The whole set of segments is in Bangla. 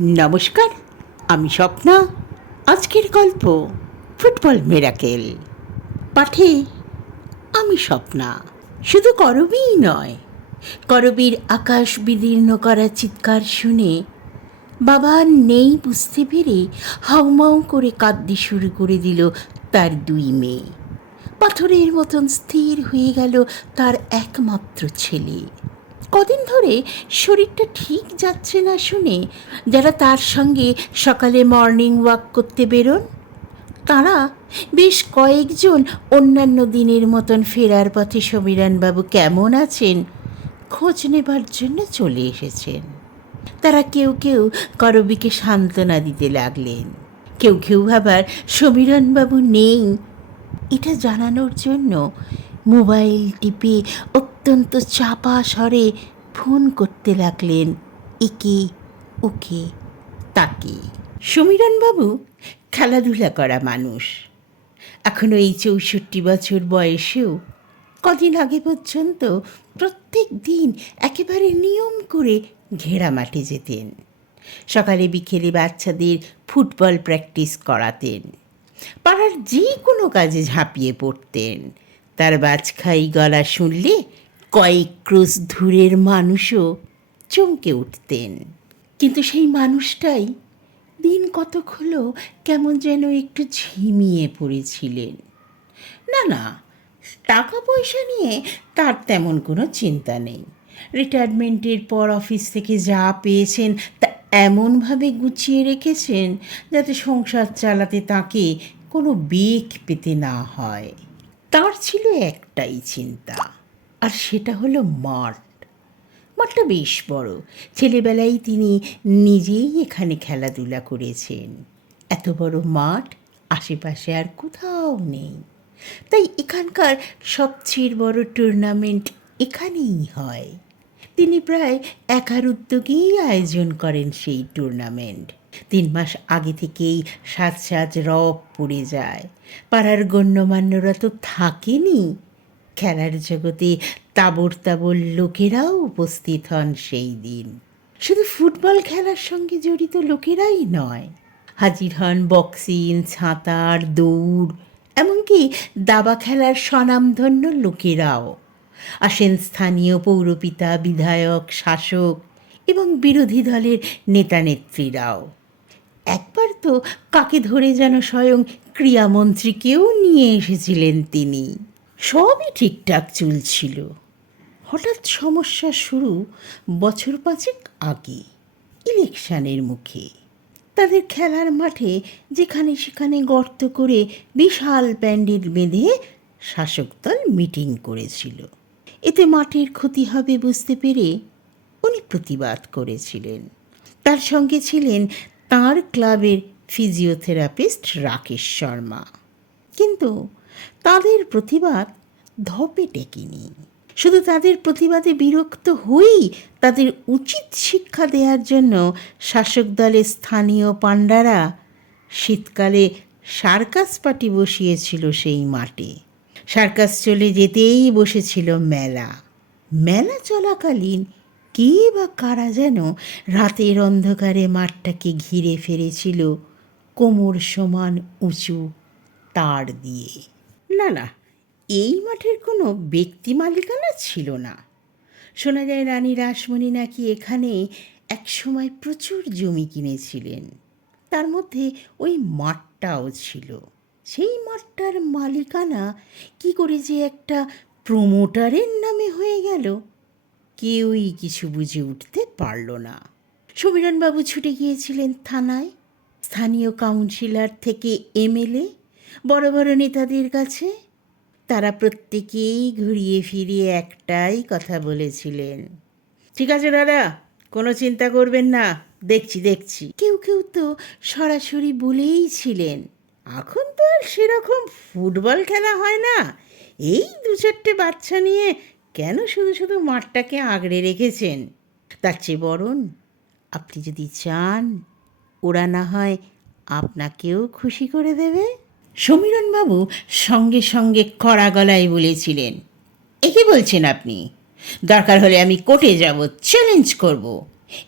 নমস্কার, আমি স্বপ্না। আজকের গল্প, ফুটবল মেরাকেল। পাঠে, আমি স্বপ্না। শুধু করবীই নয়, করবীর আকাশ বিদীর্ণ করা চিৎকার শুনে বাবা নেই বুঝতে পেরে হাউমাউ করে কাঁদতে শুরু করে দিল তার দুই মেয়ে। পাথরের মতন স্থির হয়ে গেল তার একমাত্র ছেলে। কদিন ধরে শরীরটা ঠিক যাচ্ছে না শুনে যারা তার সঙ্গে সকালে মর্নিং ওয়াক করতে বেরোন, তারা বেশ কয়েকজন অন্যান্য দিনের মতন ফেরার পথে সমীরণবাবু কেমন আছেন খোঁজ নেবার জন্য চলে এসেছেন। তারা কেউ কেউ করবীকে সান্ত্বনা দিতে লাগলেন। কেউ কেউ আবার সমীরণবাবু নেই, এটা জানানোর জন্য মোবাইল টিপে অত্যন্ত চাপা স্বরে ফোন করতে লাগলেন। একে, ওকে, তাকে। সমীরণবাবু খেলাধুলা করা মানুষ। এখনও এই চৌষট্টি বছর বয়সেও কদিন আগে পর্যন্ত প্রত্যেক দিন একেবারে নিয়ম করে ঘেরা মাঠে যেতেন। সকালে বিকেলে বাচ্চাদের ফুটবল প্র্যাকটিস করাতেন। পাড়ার যে কোনো কাজে ঝাঁপিয়ে পড়তেন। তার বাজখাই গলা শুনলে কয়েক ক্রোশ দূরের মানুষও চমকে উঠতেন। কিন্তু সেই মানুষটাই দিন কতক হলো কেমন যেন একটু ঝিমিয়ে পড়েছিলেন। না না, টাকা পয়সা নিয়ে তার তেমন কোনো চিন্তা নেই। রিটায়ারমেন্টের পর অফিস থেকে যা পেয়েছেন তা এমনভাবে গুছিয়ে রেখেছেন যাতে সংসার চালাতে তাকে কোনো বেগ পেতে না হয়। তার ছিল একটাই চিন্তা। আর সেটা হলো মাঠ। মাঠটা বেশ বড়। ছেলেবেলায় তিনি নিজেই এখানে খেলাধুলা করেছেন। এত বড় মাঠ, আশেপাশে আর কোথাও নেই। তাই এখানকার সবচেয়ে বড় টুর্নামেন্ট এখানেই হয়। তিনি প্রায় একার উদ্যোগেই আয়োজন করেন সেই টুর্নামেন্ট তিন মাস আগে থেকেই সাজ সাজ রব পড়ে যায়। পাড়ার গণ্যমান্যরা তো থাকেনি খেলার জগতে তাবর তাবর লোকেরাও উপস্থিত হন সেই দিন। শুধু ফুটবল খেলার সঙ্গে জড়িত লোকেরাই নয়, হাজির হন বক্সিং, ছাতার, দৌড়, এমনকি দাবা খেলার স্বনামধন্য লোকেরাও। আসেন স্থানীয় পৌরপিতা, বিধায়ক, শাসক এবং বিরোধী দলের নেতানেত্রীরাও একবার তো কাকে ধরে যেন স্বয়ং ক্রিয়ামন্ত্রীকেও নিয়ে এসেছিলেন তিনি। সবই ঠিকঠাক চলছিল। হঠাৎ সমস্যা শুরু বছর পাঁচেক আগে ইলেকশনের মুখে। তাদের খেলার মাঠে যেখানে সেখানে গর্ত করে বিশাল প্যান্ডেল বেঁধে শাসক দল মিটিং করেছিল। এতে মাঠের ক্ষতি হবে বুঝতে পেরে উনি প্রতিবাদ করেছিলেন। তার সঙ্গে ছিলেন তার ক্লাবের ফিজিওথেরাপিস্ট রাকেশ শর্মা। কিন্তু তাদের প্রতিবাদ ধপে টেকেনি। শুধু তাদের প্রতিবাদে বিরক্ত হয়েই তাদের উচিত শিক্ষা দেওয়ার জন্য শাসক দলের স্থানীয় পাণ্ডারা শীতকালে সার্কাস পার্টি বসিয়েছিল সেই মাঠে। সার্কাস চলে যেতেই বসেছিল মেলা। মেলা চলাকালীন কে বা কারা যেন রাতের অন্ধকারে মাঠটাকে ঘিরে ফেলেছিল কোমর সমান উঁচু তার দিয়ে। না না, এই মাঠের কোনো ব্যক্তি মালিকানা ছিল না। শোনা যায় রানী রাসমণি নাকি এখানে একসময় প্রচুর জমি কিনেছিলেন। তার মধ্যে ওই মাঠটাও ছিল। সেই মাঠটার মালিকানা কি করে যে একটা প্রমোটারের নামে হয়ে গেল, কেউই কিছু বুঝে উঠতে পারল না। সমীরণবাবু ছুটে গিয়েছিলেন থানায়। স্থানীয় কাউন্সিলর থেকে এমএলএ বড় বড় নেতাদের কাছে? তারা প্রত্যেকেই ঘুরিয়ে ফিরিয়ে একটাই কথা বলেছিলেন। ঠিক আছে দাদা, কোনো চিন্তা করবেন না, দেখছি দেখছি। কেউ কেউ তো সরাসরি বলেই ছিলেন। এখন তো আর সেরকম ফুটবল খেলা হয় না। এই দু চারটে বাচ্চা নিয়ে কেন শুধু শুধু মাঠটাকে আগড়ে রেখেছেন? তার চেয়ে বরণ আপনি যদি চান, ওরা না হয় আপনাকেও খুশি করে দেবে। সমীরণবাবু সঙ্গে সঙ্গে কড়া গলায় বলেছিলেন, এ কি বলছেন আপনি? দরকার হলে আমি কোর্টে যাব, চ্যালেঞ্জ করব।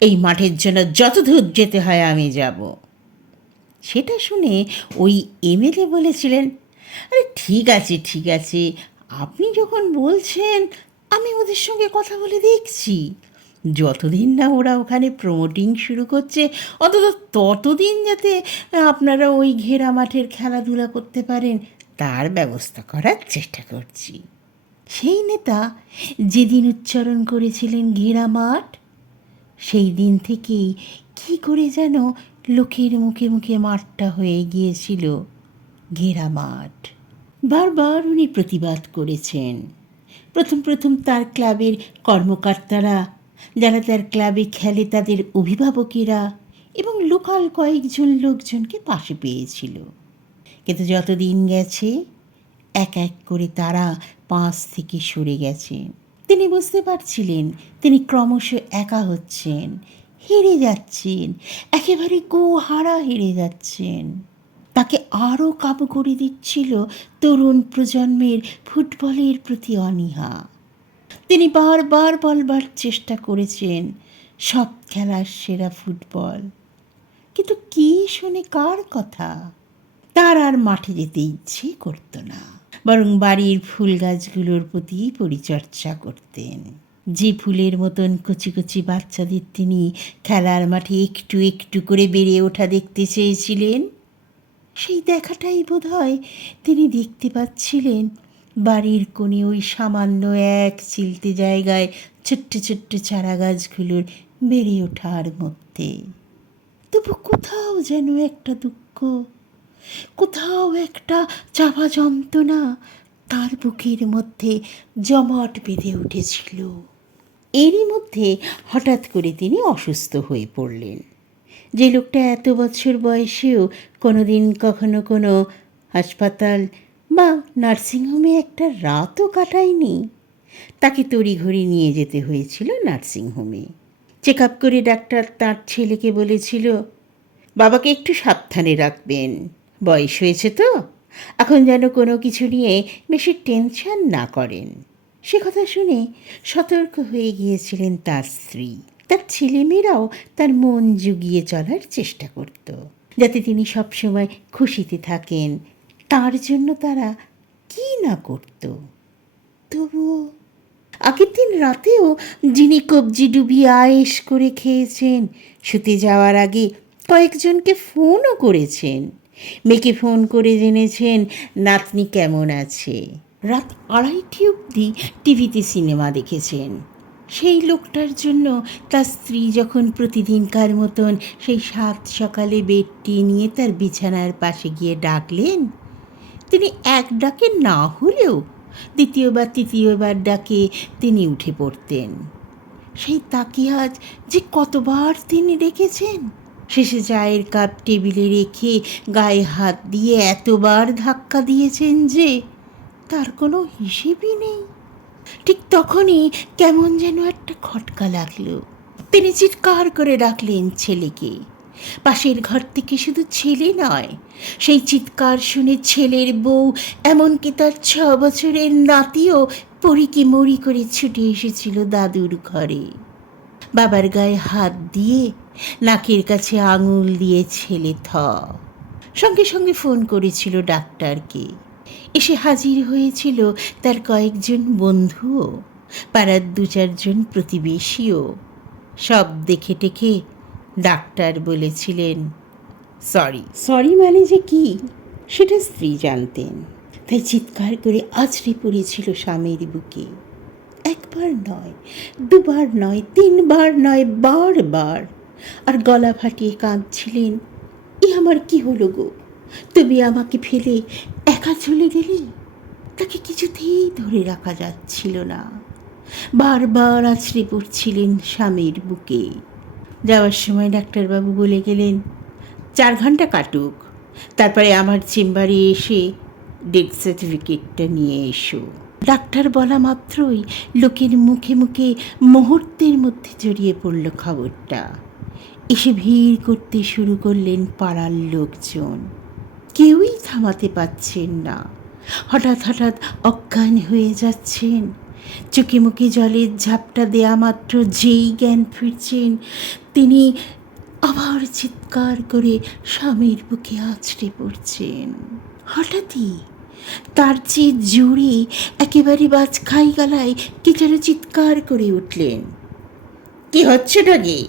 এই মাঠের জন্য যত দূর যেতে হয় আমি যাব। সেটা শুনে ওই এমএলএ বলেছিলেন, আরে ঠিক আছে ঠিক আছে, আপনি যখন বলছেন, আমি ওদের সঙ্গে কথা বলে দেখছি। যতদিন না ওরা ওখানে প্রমোটিং শুরু করছে, অন্তত ততদিন যাতে আপনারা ওই ঘেরা মাঠের খেলাধুলা করতে পারেন, তার ব্যবস্থা করার চেষ্টা করছি। সেই নেতা যেদিন উচ্চারণ করেছিলেন ঘেরা মাঠ, সেই দিন থেকেই কি করে যেন লোকের মুখে মুখে মাঠটা হয়ে গিয়েছিল ঘেরা মাঠ। বারবার উনি প্রতিবাদ করেছেন। প্রথম প্রথম তার ক্লাবের কর্মকর্তারা যারা তার ক্লাবে খেলে তাদের অভিভাবকেরা এবং লোকাল কয়েকজন লোকজনকে পাশে পেয়েছিল। কিন্তু যতদিন গেছে, এক এক করে তারা পাঁচ থেকে সরে গেছেন তিনি বুঝতে পারছিলেন, তিনি ক্রমশ একা হচ্ছেন, হেরে যাচ্ছেন, একেবারে গো হারা হেরে যাচ্ছেন। তাকে আরও কাবু করে দিচ্ছিল তরুণ প্রজন্মের ফুটবলের প্রতি অনীহা। তিনি বারবার বলবার চেষ্টা করেছেন, সব খেলার সেরা ফুটবল। কিন্তু কি শুনে কার কথা? তার আর মাঠে যেতে ইচ্ছে করতো না। বরং বাড়ির ফুল গাছগুলোর প্রতি পরিচর্যা করতেন। যে ফুলের মতন কচি কচি বাচ্চাদের তিনি খেলার মাঠে একটু একটু করে বেড়ে ওঠা দেখতে চেয়েছিলেন। সেই দেখাটাই বোধ হয় তিনি দেখতে পাচ্ছিলেন বাড়ির কোণে ওই সামান্য এক চিলতে জায়গায় ছোট্ট ছোট্ট চারা গাছগুলোর বেড়ে ওঠার মধ্যে। তবু কোথাও যেন একটা দুঃখ, কোথাও একটা চাপা যন্ত্রণা তার বুকের মধ্যে জমাট বেঁধে উঠেছিল। এরই মধ্যে হঠাৎ করে তিনি অসুস্থ হয়ে পড়লেন। যে লোকটা এত বছর বয়সেও কোনো দিন কখনো কোনো হাসপাতাল বা নার্সিংহোমে একটা রাতও কাটায়নি। তাকে তড়িঘড়ি নিয়ে যেতে হয়েছিল নার্সিংহোমে। চেক আপ করে ডাক্তার তার ছেলেকে বলেছিল, বাবাকে একটু সাবধানে রাখবেন। বয়স হয়েছে তো। এখন যেন কোনো কিছু নিয়ে বেশি টেনশন না করেন। সে কথা শুনে সতর্ক হয়ে গিয়েছিলেন তার স্ত্রী। তার ছেলেমেয়েরাও তার মন জুগিয়ে চলার চেষ্টা করত, যাতে তিনি সবসময় খুশিতে থাকেন তার জন্য তারা কি না করত? তবুও আগের দিন রাতেও যিনি কবজি ডুবিয়ে আয়েস করে খেয়েছেন, শুতে যাওয়ার আগে কয়েকজনকে ফোনও করেছেন। মেয়েকে ফোন করে জেনেছেন, নাতনি কেমন আছে? রাত আড়াইটি অবধি টিভিতে সিনেমা দেখেছেন। সেই লোকটার জন্য তার স্ত্রী যখন প্রতিদিনকার মতন সেই সাত সকালে বেডটি নিয়ে তার বিছানার পাশে গিয়ে ডাকলেন তিনি এক ডাকে না হলেও দ্বিতীয়বার, তৃতীয়বার ডাকে তিনি উঠে পড়তেন। সেই তাকিয়াজ যে কতবার তিনি রেখেছেন শেষে চায়ের কাপ টেবিলে রেখে গায়ে হাত দিয়ে এতবার ধাক্কা দিয়েছেন যে তার কোনো হিসেবই নেই। ঠিক তখনই কেমন যেন একটা খটকা লাগল। তিনি চিৎকার করে ডাকলেন ছেলেকে। পাশের ঘর থেকে শুধু ছেলে নয়। সেই চিৎকার শুনে ছেলের বউ, এমনকি তার ছ বছরের নাতিও পরিকে মরি করে ছুটে এসেছিল দাদুর ঘরে। বাবার গায়ে হাত দিয়ে নাকের কাছে আঙুল দিয়ে ছেলে থ। সঙ্গে সঙ্গে ফোন করেছিল ডাক্তারকে। এসে হাজির হয়েছিল তার কয়েকজন বন্ধুও, পাড়ার দু চারজন প্রতিবেশীও। সব দেখে টেকে ডাক্তার বলেছিলেন। সরি। সরি মানে যে কি? সেটা স্ত্রী জানতেন। তাই চিৎকার করে আছড়ে পড়েছিল স্বামীর বুকে। একবার নয়, দুবার নয়, তিনবার নয়, বারবার। আর গলা ফাটিয়ে কাঁদছিলেন, এ আমার কি হলো গো? তুমি আমাকে ফেলে একা চলে গেলে? তাকে কিছুতেই ধরে রাখা যাচ্ছিল না। বারবার আছড়ে পড়ছিলেন স্বামীর বুকে। যাওয়ার সময় ডাক্তারবাবু বলে গেলেন, চার ঘণ্টা কাটুক। তারপরে আমার চেম্বারে এসে ডেথ সার্টিফিকেটটা নিয়ে এসো। ডাক্তার বলা মাত্রই লোকের মুখে মুখে মুহূর্তের মধ্যে জড়িয়ে পড়ল খবরটা। এসে ভিড় করতে শুরু করলেন পাড়ার লোকজন। কেউই থামাতে পাচ্ছেন না। হঠাৎ হঠাৎ অজ্ঞান হয়ে যাচ্ছেন। চুকি মুখে জলের ঝাপটা দেয়া মাত্র যেই জ্ঞান ফিরছেন, তিনি আবার চিৎকার করে স্বামীর বুকে আছড়ে পড়ছেন। হঠাৎই তার চেয়ে জোরে একেবারে বাজ খাই গলায় কে যেন চিৎকার করে উঠলেন। কি হচ্ছেটা কি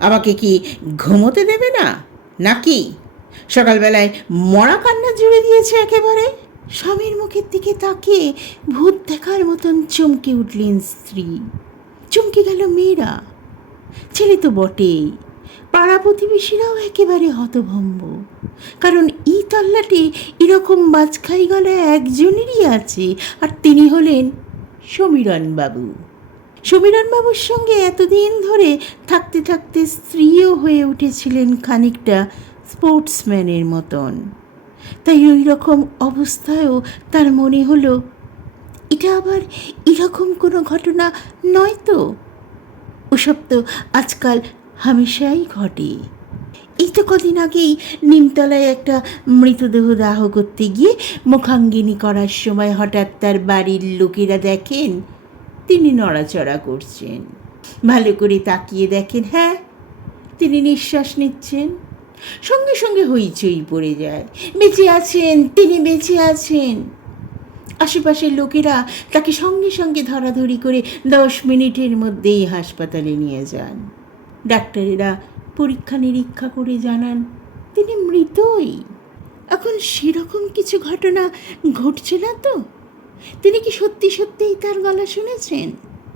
আমাকে কি ঘুমোতে দেবে না? নাকি? সকালবেলায় মরা কান্না জুড়ে দিয়েছে একেবারে? স্বামীর মুখের দিকে তাকিয়ে ভূত দেখার মতন চমকে উঠলেন স্ত্রী। চমকে গেল মেয়েরা। ছেলে তো বটেই। পাড়া প্রতিবেশীরাও একেবারে হতভম্ব। কারণ ই তল্লাটে এরকম বাজখাই গলা একজনেরই আছে, আর তিনি হলেন সমীরণবাবু। সমীরণবাবুর সঙ্গে এতদিন ধরে থাকতে থাকতে স্ত্রীও হয়ে উঠেছিলেন খানিকটা স্পোর্টসম্যানের মতন। তাই ওই রকম অবস্থায়ও তার মনে হলো, এটা আবার এরকম কোনো ঘটনা নয় তো? ওসব তো আজকাল হামেশাই ঘটে। এই তো কদিন আগেই নিমতলায় একটা মৃতদেহ দাহ করতে গিয়ে মুখাঙ্গিনী করার সময় হঠাৎ তার বাড়ির লোকেরা দেখেন, তিনি নড়াচড়া করছেন। ভালো করে তাকিয়ে দেখেন হ্যাঁ তিনি নিঃশ্বাস নিচ্ছেন। সঙ্গে সঙ্গে হইচই পড়ে যায়। বেঁচে আছেন, তিনি বেঁচে আছেন। আশেপাশের লোকেরা তাকে সঙ্গে সঙ্গে ধরাধরি করে দশ মিনিটের মধ্যেই হাসপাতালে নিয়ে যান। ডাক্তারেরা পরীক্ষা নিরীক্ষা করে জানান, তিনি মৃতই। এখন সেরকম কিছু ঘটনা ঘটছে না তো? তিনি কি সত্যি সত্যিই তার গলা শুনেছেন?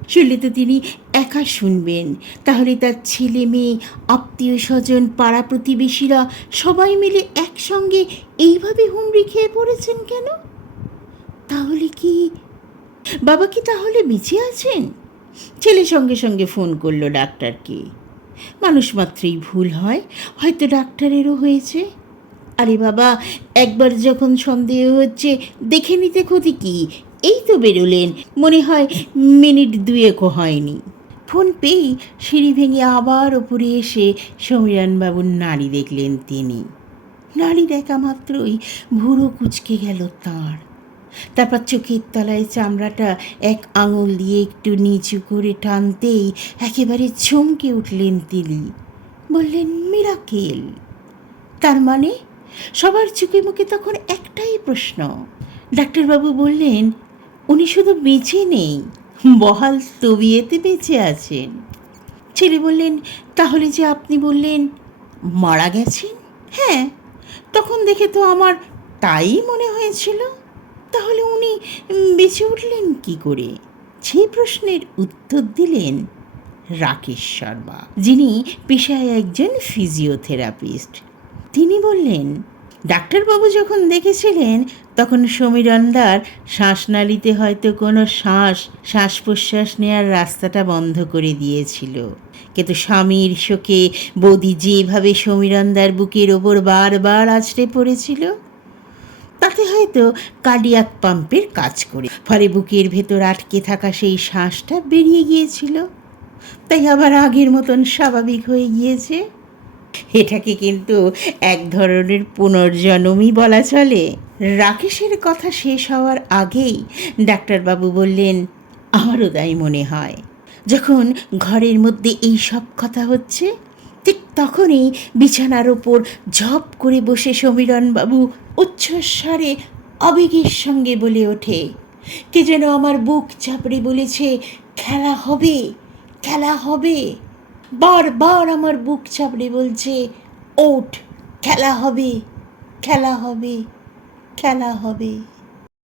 শুনলে তো তিনি একা শুনবেন। তাহলে তার ছেলে মেয়ে, আত্মীয় স্বজন, পাড়া প্রতিবেশীরা সবাই মিলে একসঙ্গে এইভাবে হুমড়ি খেয়ে পড়েছেন কেন? তাহলে কি বাবা কি তাহলে বেঁচে আছেন? ছেলে সঙ্গে সঙ্গে ফোন করল ডাক্তারকে। মানুষ মাত্রই ভুল হয়, হয়তো ডাক্তারেরও হয়েছে। আরে বাবা, একবার যখন সন্দেহ হচ্ছে, দেখে নিতে ক্ষতি কি? এই তো বেরোলেন। মনে হয় মিনিট দুয়েকও হয়নি। ফোন পেয়েই সিঁড়ি ভেঙে আবার ওপরে এসে সমীরণবাবুর নাড়ি দেখলেন তিনি। নাড়ি দেখা মাত্রই ভুরো কুচকে গেল তাঁর। তারপর চোখের তলায় চামড়াটা এক আঙুল দিয়ে একটু নিচু করে টানতেই একেবারে চমকে উঠলেন তিনি। বললেন, মিরাকেল। তার মানে সবার চোখে মুখে তখন একটাই প্রশ্ন। ডাক্তারবাবু বললেন উনি শুধু বেঁচে নেই, বহাল তবিয়েতে বেঁচে আছেন। ছেলে বললেন, তাহলে যে আপনি বললেন, মারা গেছেন? হ্যাঁ তখন দেখে তো আমার তাই মনে হয়েছিল। তাহলে উনি বেঁচে উঠলেন কি করে? সেই প্রশ্নের উত্তর দিলেন রাকেশ শর্মা যিনি পেশায় একজন ফিজিওথেরাপিস্ট। তিনি বললেন ডাক্তারবাবু যখন দেখেছিলেন, তখন সমীরণদার শ্বাসনালীতে হয়তো কোনো শ্বাস শ্বাস প্রশ্বাস নেওয়ার রাস্তাটা বন্ধ করে দিয়েছিল। কিন্তু স্বামীর শোকে বৌদি যেভাবে সমীরণদার বুকের ওপর বারবার আছড়ে পড়েছিল, তাতে হয়তো কার্ডিয়াক পাম্পের কাজ করে, ফলে বুকের ভেতর আটকে থাকা সেই শ্বাসটা বেরিয়ে গিয়েছিল। তাই আবার আগের মতন স্বাভাবিক হয়ে গিয়েছে। এটাকে কিন্তু এক ধরনের পুনর্জন্মই বলা চলে। রাকেশের কথা শেষ হওয়ার আগেই ডাক্তারবাবু বললেন, আমারও তাই মনে হয়। যখন ঘরের মধ্যে এই সব কথা হচ্ছে, ঠিক তখনই বিছানার ওপর ঝপ করে বসে সমীরণবাবু উচ্চস্বরে আবেগের সঙ্গে বলে ওঠে, কে যেন আমার বুক চাপড়ে বলেছে, খেলা হবে খেলা হবে বারবার আমার বুক চাপড়ে বলছে ওঠ খেলা হবে খেলা হবে খেলা হবে।